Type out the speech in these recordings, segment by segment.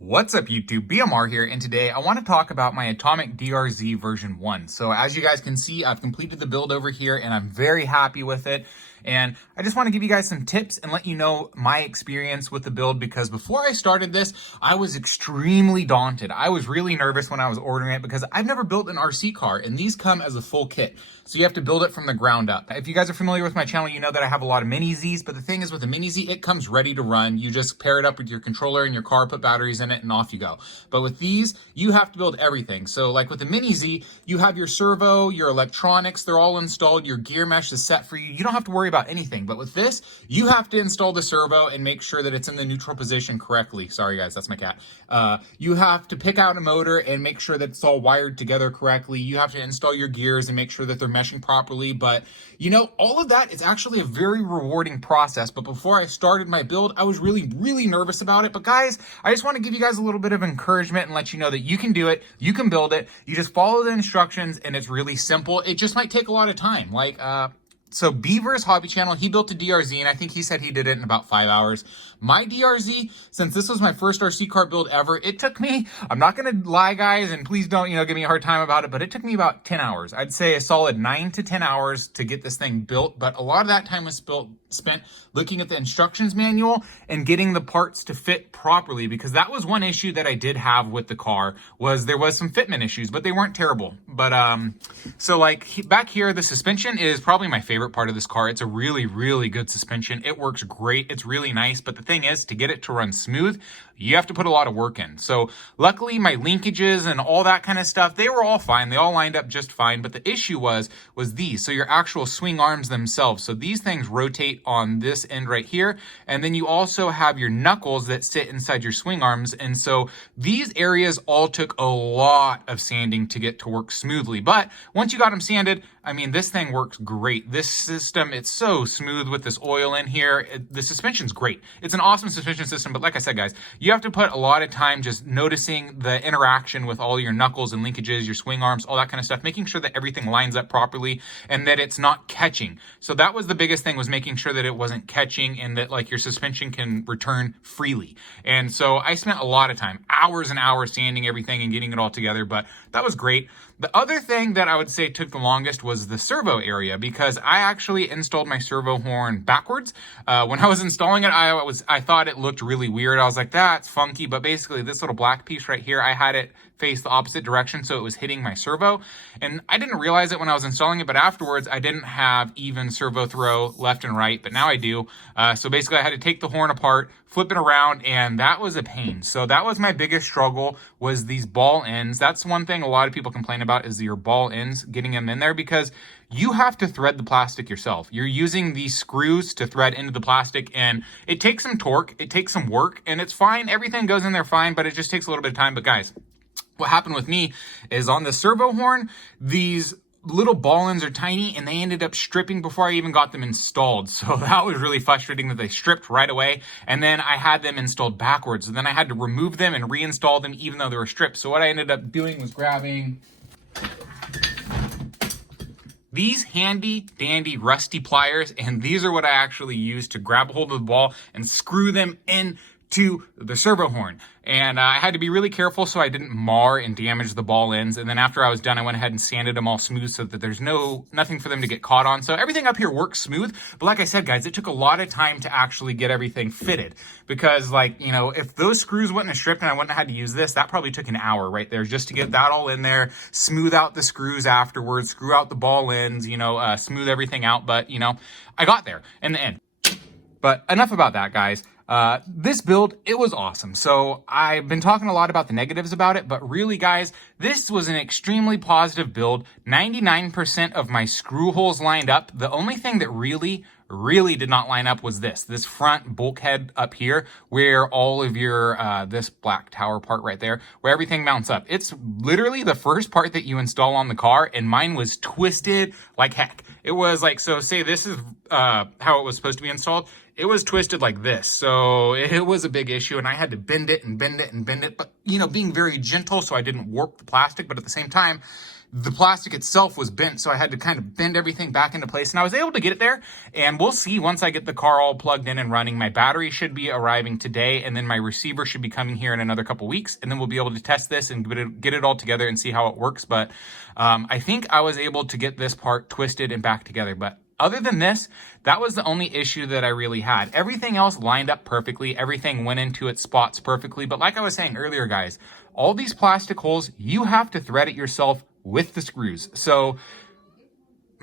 What's up YouTube, BMR here, and today I want to talk about my Atomic DRZ version 1. So as you guys can see, I've completed the build over here and I'm very happy with it. And I just want to give you guys some tips and let you know my experience with the build, because before I started this, I was extremely daunted. I was really nervous when I was ordering it because I've never built an RC car, and these come as a full kit. So you have to build it from the ground up. If you guys are familiar with my channel, you know that I have a lot of mini Zs, but the thing is with a mini Z, it comes ready to run. You just pair it up with your controller in your car, put batteries in it, and off you go. But with these, you have to build everything. So like with the mini Z, you have your servo, your electronics, they're all installed, your gear mesh is set for you. You don't have to worry about anything. But with this, you have to install the servo and make sure that it's in the neutral position correctly. Sorry guys, that's my cat. You have to pick out a motor and make sure that it's all wired together correctly. You have to install your gears and make sure that they're meshing properly. But you know, all of that is actually a very rewarding process. But before I started my build, I was really nervous about it. But guys, I just want to give you guys a little bit of encouragement and let you know that you can do it, you can build it, you just follow the instructions, and it's really simple. It just might take a lot of time. So Beaver's hobby channel, he built a DRZ, and I think he said he did it in about 5 hours. My DRZ, since this was my first RC car build ever, it took me, I'm not gonna lie guys, and please don't, give me a hard time about it, but it took me about 10 hours. I'd say a solid 9 to 10 hours to get this thing built, but a lot of that time was spent looking at the instructions manual and getting the parts to fit properly, because that was one issue that I did have with the car, was there was some fitment issues, but they weren't terrible. But so like back here, the suspension is probably my favorite part of this car. It's a really good suspension. It works great. It's really nice, but the thing is, to get it to run smooth, you have to put a lot of work in. So luckily my linkages and all that kind of stuff, they were all fine. They all lined up just fine. But the issue was these. So your actual swing arms themselves. So these things rotate on this end right here. And then you also have your knuckles that sit inside your swing arms. And so these areas all took a lot of sanding to get to work smoothly. But once you got them sanded, I mean, this thing works great. This system, it's so smooth with this oil in here. The suspension's great. It's an awesome suspension system, but like I said, guys, you have to put a lot of time just noticing the interaction with all your knuckles and linkages, your swing arms, all that kind of stuff, making sure that everything lines up properly and that it's not catching. So that was the biggest thing, was making sure that it wasn't catching and that like your suspension can return freely. And so I spent a lot of time, hours and hours sanding everything and getting it all together, but that was great. The other thing that I would say took the longest was the servo area, because I actually installed my servo horn backwards. When I was installing it, I thought it looked really weird. I was like, that's funky, but basically this little black piece right here, I had it face the opposite direction, so it was hitting my servo. And I didn't realize it when I was installing it, but afterwards I didn't have even servo throw left and right, but now I do. So basically I had to take the horn apart, flip it around, and that was a pain. So that was my biggest struggle, was these ball ends. That's one thing a lot of people complain about, is your ball ends, getting them in there, because you have to thread the plastic yourself. You're using these screws to thread into the plastic, and it takes some torque, it takes some work, and it's fine. Everything goes in there fine, but it just takes a little bit of time. But guys, what happened with me is on the servo horn, these little ball ends are tiny, and they ended up stripping before I even got them installed. So that was really frustrating that they stripped right away. And then I had them installed backwards. And then I had to remove them and reinstall them even though they were stripped. So what I ended up doing was grabbing these handy dandy rusty pliers, and these are what I actually use to grab a hold of the ball and screw them into the servo horn. And I had to be really careful so I didn't mar and damage the ball ends. And then after I was done, I went ahead and sanded them all smooth so that there's nothing for them to get caught on. So everything up here works smooth. But like I said, guys, it took a lot of time to actually get everything fitted, because if those screws wouldn't have stripped and I wouldn't have had to use this, that probably took an hour right there just to get that all in there, smooth out the screws afterwards, screw out the ball ends, smooth everything out. But, I got there in the end. But enough about that, guys. This build, it was awesome. So I've been talking a lot about the negatives about it, but really guys, this was an extremely positive build. 99% of my screw holes lined up. The only thing that really did not line up was this front bulkhead up here, where all of your, this black tower part right there, where everything mounts up. It's literally the first part that you install on the car, and mine was twisted like heck. It was like, so say this is, how it was supposed to be installed. It was twisted like this. So it was a big issue, and I had to bend it and bend it and bend it, but being very gentle so I didn't warp the plastic, but at the same time, the plastic itself was bent, so I had to kind of bend everything back into place, and I was able to get it there. And we'll see once I get the car all plugged in and running. My battery should be arriving today, and then my receiver should be coming here in another couple weeks, and then we'll be able to test this and get it all together and see how it works. But I think I was able to get this part twisted and back together. But other than this, that was the only issue that I really had. Everything else lined up perfectly. Everything went into its spots perfectly. But like I was saying earlier, guys, all these plastic holes, you have to thread it yourself with the screws. So,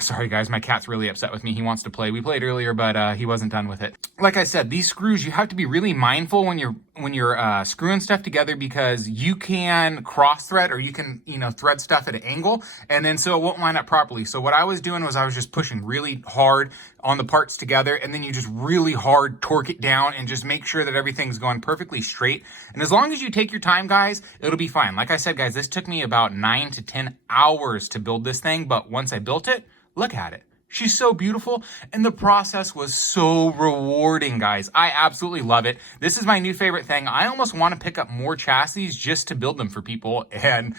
sorry guys, my cat's really upset with me. He wants to play. We played earlier, but he wasn't done with it. Like I said, these screws, you have to be really mindful when you're screwing stuff together, because you can cross thread, or you can, thread stuff at an angle, and then so it won't line up properly. So what I was doing was I was just pushing really hard on the parts together, and then you just really hard torque it down and just make sure that everything's going perfectly straight. And as long as you take your time, guys, it'll be fine. Like I said, guys, this took me about 9 to 10 hours to build this thing, but once I built it, look at it. She's so beautiful, and the process was so rewarding, guys. I absolutely love it. This is my new favorite thing. I almost want to pick up more chassis just to build them for people and,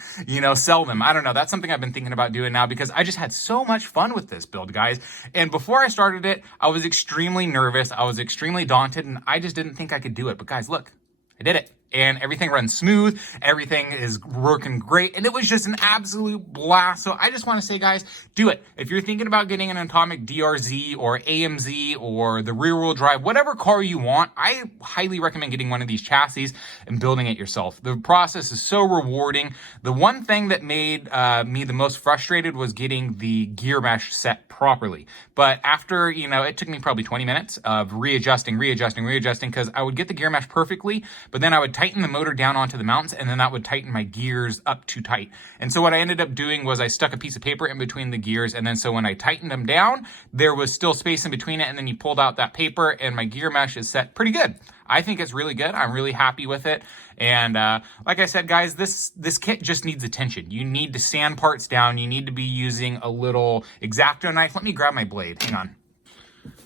sell them. I don't know. That's something I've been thinking about doing now, because I just had so much fun with this build, guys. And before I started it, I was extremely nervous. I was extremely daunted, and I just didn't think I could do it. But guys, look, I did it. And everything runs smooth. Everything is working great. And it was just an absolute blast. So I just want to say, guys, do it. If you're thinking about getting an Atomic DRZ or AMZ or the rear wheel drive, whatever car you want, I highly recommend getting one of these chassis and building it yourself. The process is so rewarding. The one thing that made me the most frustrated was getting the gear mesh set properly. But after, it took me probably 20 minutes of readjusting, because I would get the gear mesh perfectly, but then I would tighten the motor down onto the mounts, and then that would tighten my gears up too tight. And so what I ended up doing was I stuck a piece of paper in between the gears, and then so when I tightened them down, there was still space in between it, and then you pulled out that paper, and my gear mesh is set pretty good. I think it's really good. I'm really happy with it. And like I said, guys, this kit just needs attention. You need to sand parts down. You need to be using a little X-Acto knife. Let me grab my blade. Hang on.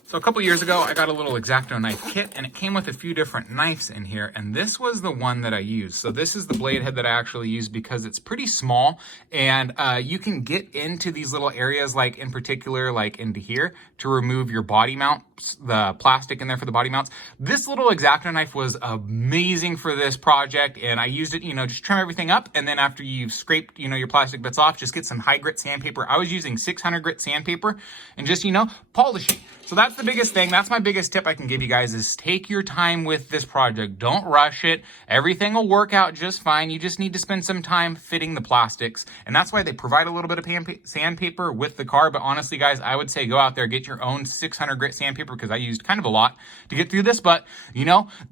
So a couple years ago, I got a little X-Acto knife kit, and it came with a few different knives in here, and this was the one that I used. So this is the blade head that I actually use, because it's pretty small, and you can get into these little areas, like in particular, like into here, to remove your body mounts, the plastic in there for the body mounts. This little X-Acto knife was amazing for this project, and I used it, just trim everything up, and then after you've scraped, your plastic bits off, just get some high grit sandpaper. I was using 600 grit sandpaper, and just, polish it. So that's the biggest thing. That's my biggest tip I can give you guys, is take your time with this project. Don't rush it. Everything will work out just fine. You just need to spend some time fitting the plastics. And that's why they provide a little bit of sandpaper with the car. But honestly, guys, I would say go out there, get your own 600 grit sandpaper, because I used kind of a lot to get through this. But,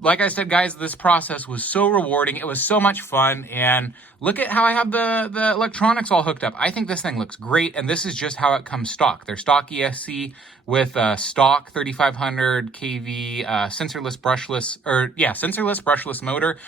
like I said, guys, this process was so rewarding. It was so much fun. And look at how I have the electronics all hooked up. I think this thing looks great. And this is just how it comes stock. They're stock ESC with stock 3500 kV sensorless brushless motor.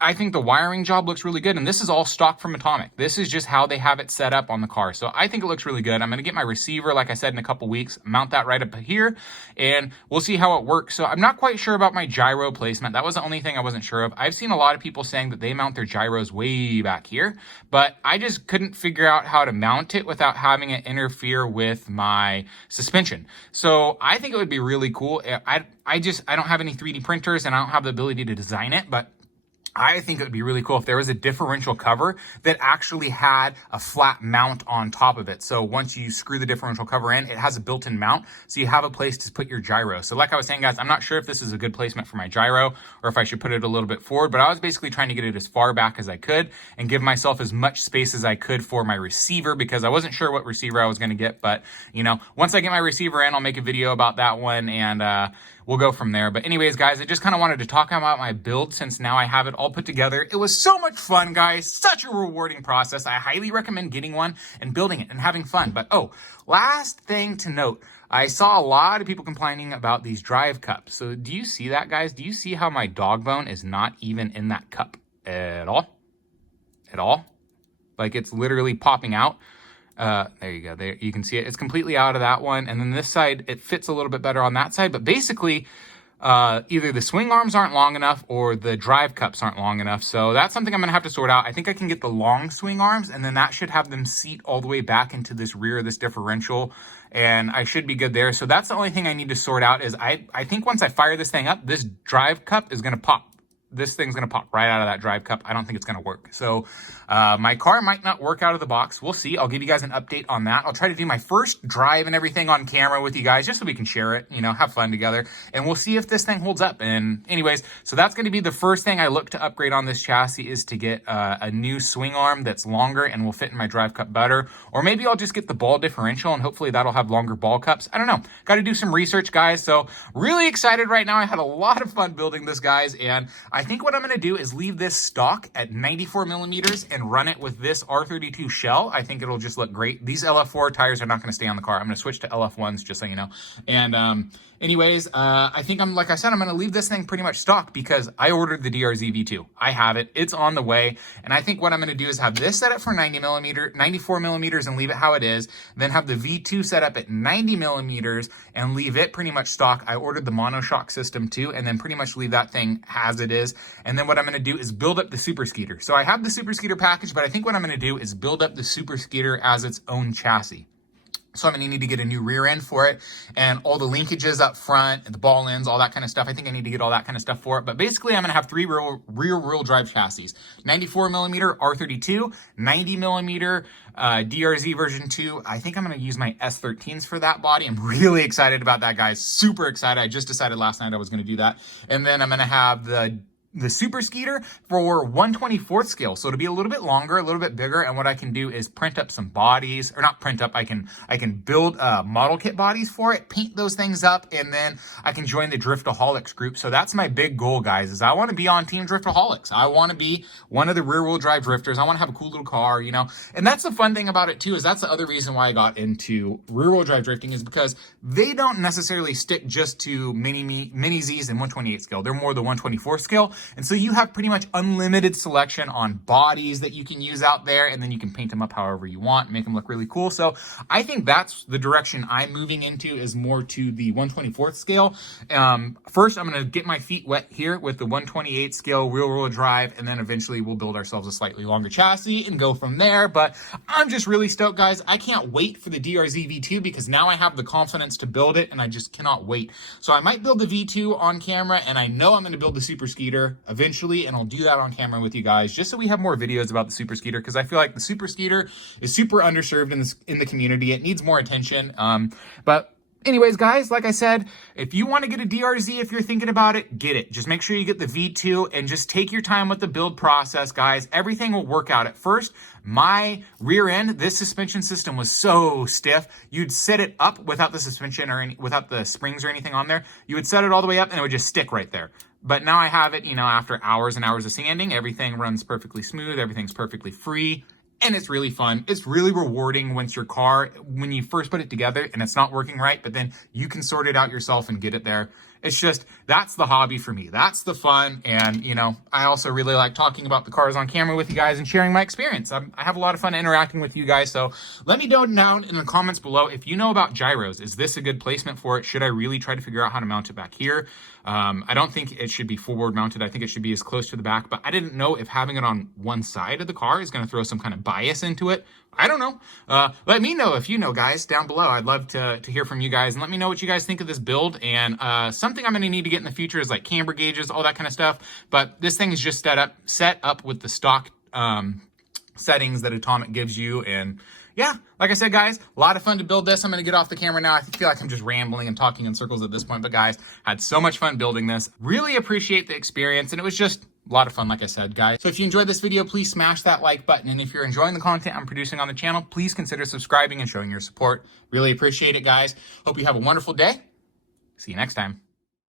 I think the wiring job looks really good, and this is all stock from Atomic. This is just how they have it set up on the car. So I think it looks really good. I'm going to get my receiver, like I said, in a couple weeks, mount that right up here, and we'll see how it works. So I'm not quite sure about my gyro placement. That was the only thing I wasn't sure of. I've seen a lot of people saying that they mount their gyros way back here, but I just couldn't figure out how to mount it without having it interfere with my suspension. So I think it would be really cool. I don't have any 3D printers, and I don't have the ability to design it, but I think it would be really cool if there was a differential cover that actually had a flat mount on top of it. So once you screw the differential cover in, it has a built-in mount, so you have a place to put your gyro. So like I was saying, guys, I'm not sure if this is a good placement for my gyro or if I should put it a little bit forward, but I was basically trying to get it as far back as I could and give myself as much space as I could for my receiver, because I wasn't sure what receiver I was going to get. But, once I get my receiver in, I'll make a video about that one, and we'll go from there. But anyways, guys, I just kind of wanted to talk about my build, since now I have it all put together. It was so much fun, guys. Such a rewarding process. I highly recommend getting one and building it and having fun. But last thing to note, I saw a lot of people complaining about these drive cups. So do you see that, guys? Do you see how my dog bone is not even in that cup at all? At all? Like, it's literally popping out. There you go. There you can see it. It's completely out of that one. And then this side, it fits a little bit better on that side. But basically, either the swing arms aren't long enough or the drive cups aren't long enough. So that's something I'm going to have to sort out. I think I can get the long swing arms, and then that should have them seat all the way back into this rear of this differential, and I should be good there. So that's the only thing I need to sort out is I think once I fire this thing up, this drive cup is going to pop. This thing's going to pop right out of that drive cup. I don't think it's going to work. So my car might not work out of the box. We'll see. I'll give you guys an update on that. I'll try to do my first drive and everything on camera with you guys just so we can share it, you know, have fun together. And we'll see if this thing holds up. And anyways, so that's going to be the first thing I look to upgrade on this chassis is to get a new swing arm that's longer and will fit in my drive cup better. Or maybe I'll just get the ball differential and hopefully that'll have longer ball cups. I don't know. Got to do some research, guys. So really excited right now. I had a lot of fun building this, guys. And I think what I'm going to do is leave this stock at 94 millimeters and run it with this R32 shell. I think it'll just look great. These LF4 tires are not going to stay on the car. I'm going to switch to LF1s, just so you know. And anyways, I think like I said, I'm going to leave this thing pretty much stock because I ordered the DRZ V2. I have it. It's on the way. And I think what I'm going to do is have this set up for 94 millimeters and leave it how it is. Then have the V2 set up at 90 millimeters and leave it pretty much stock. I ordered the monoshock system too, and then pretty much leave that thing as it is. And then what I'm going to do is build up the Super Skeeter. So I have the Super Skeeter package, but I think what I'm going to do is build up the Super Skeeter as its own chassis. So I'm going to need to get a new rear end for it and all the linkages up front and the ball ends, all that kind of stuff. I think I need to get all that kind of stuff for it. But basically, I'm going to have three rear wheel drive chassis. 94 millimeter R32, 90 millimeter DRZ version 2. I think I'm going to use my S13s for that body. I'm really excited about that, guys. Super excited. I just decided last night I was going to do that. And then I'm going to have the Super Skeeter for 1/24th scale. So it'll be a little bit longer, a little bit bigger. And what I can do is print up some bodies, or not print up, I can build model kit bodies for it, paint those things up, and then I can join the Driftaholics group. So that's my big goal, guys, is I want to be on Team Driftaholics. I want to be one of the rear wheel drive drifters. I want to have a cool little car, you know. And that's the fun thing about it too, is that's the other reason why I got into rear wheel drive drifting, is because they don't necessarily stick just to mini Zs and 1/28 scale. They're more the 1/24 scale. And so you have pretty much unlimited selection on bodies that you can use out there, and then you can paint them up however you want, make them look really cool. So I think that's the direction I'm moving into, is more to the 1/24th scale. First, I'm going to get my feet wet here with the 1/28 scale rear wheel drive, and then eventually we'll build ourselves a slightly longer chassis and go from there. But I'm just really stoked, guys. I can't wait for the DRZ V2 because now I have the confidence to build it, and I just cannot wait. So I might build the V2 on camera, and I know I'm going to build the Super Skeeter eventually, and I'll do that on camera with you guys just so we have more videos about the Super Skeeter, because I feel like the Super Skeeter is super underserved in the community. It needs more attention. But anyways, guys, like I said, if you want to get a DRZ, if you're thinking about it, get it. Just make sure you get the V2 and just take your time with the build process, guys. Everything will work out. At first, my rear end, this suspension system was so stiff. You'd set it up without the suspension or without the springs or anything on there. You would set it all the way up and it would just stick right there. But now I have it, you know, after hours and hours of sanding, everything runs perfectly smooth. Everything's perfectly free. And it's really fun. It's really rewarding once your car, when you first put it together and it's not working right, but then you can sort it out yourself and get it there. It's just, that's the hobby for me. That's the fun. And, you know, I also really like talking about the cars on camera with you guys and sharing my experience. I have a lot of fun interacting with you guys. So let me know down in the comments below if you know about gyros. Is this a good placement for it? Should I really try to figure out how to mount it back here? I don't think it should be forward mounted. I think it should be as close to the back, but I didn't know if having it on one side of the car is going to throw some kind of bias into it. I don't know. Let me know if you know, guys, down below. I'd love to hear from you guys, and let me know what you guys think of this build. And something I'm going to need to get in the future is like camber gauges, all that kind of stuff. But this thing is just set up with the stock settings that Atomic gives you. And yeah, like I said, guys, a lot of fun to build this. I'm going to get off the camera now. I feel like I'm just rambling and talking in circles at this point. But guys, had so much fun building this. Really appreciate the experience. And it was just a lot of fun, like I said, guys. So if you enjoyed this video, please smash that like button. And if you're enjoying the content I'm producing on the channel, please consider subscribing and showing your support. Really appreciate it, guys. Hope you have a wonderful day. See you next time.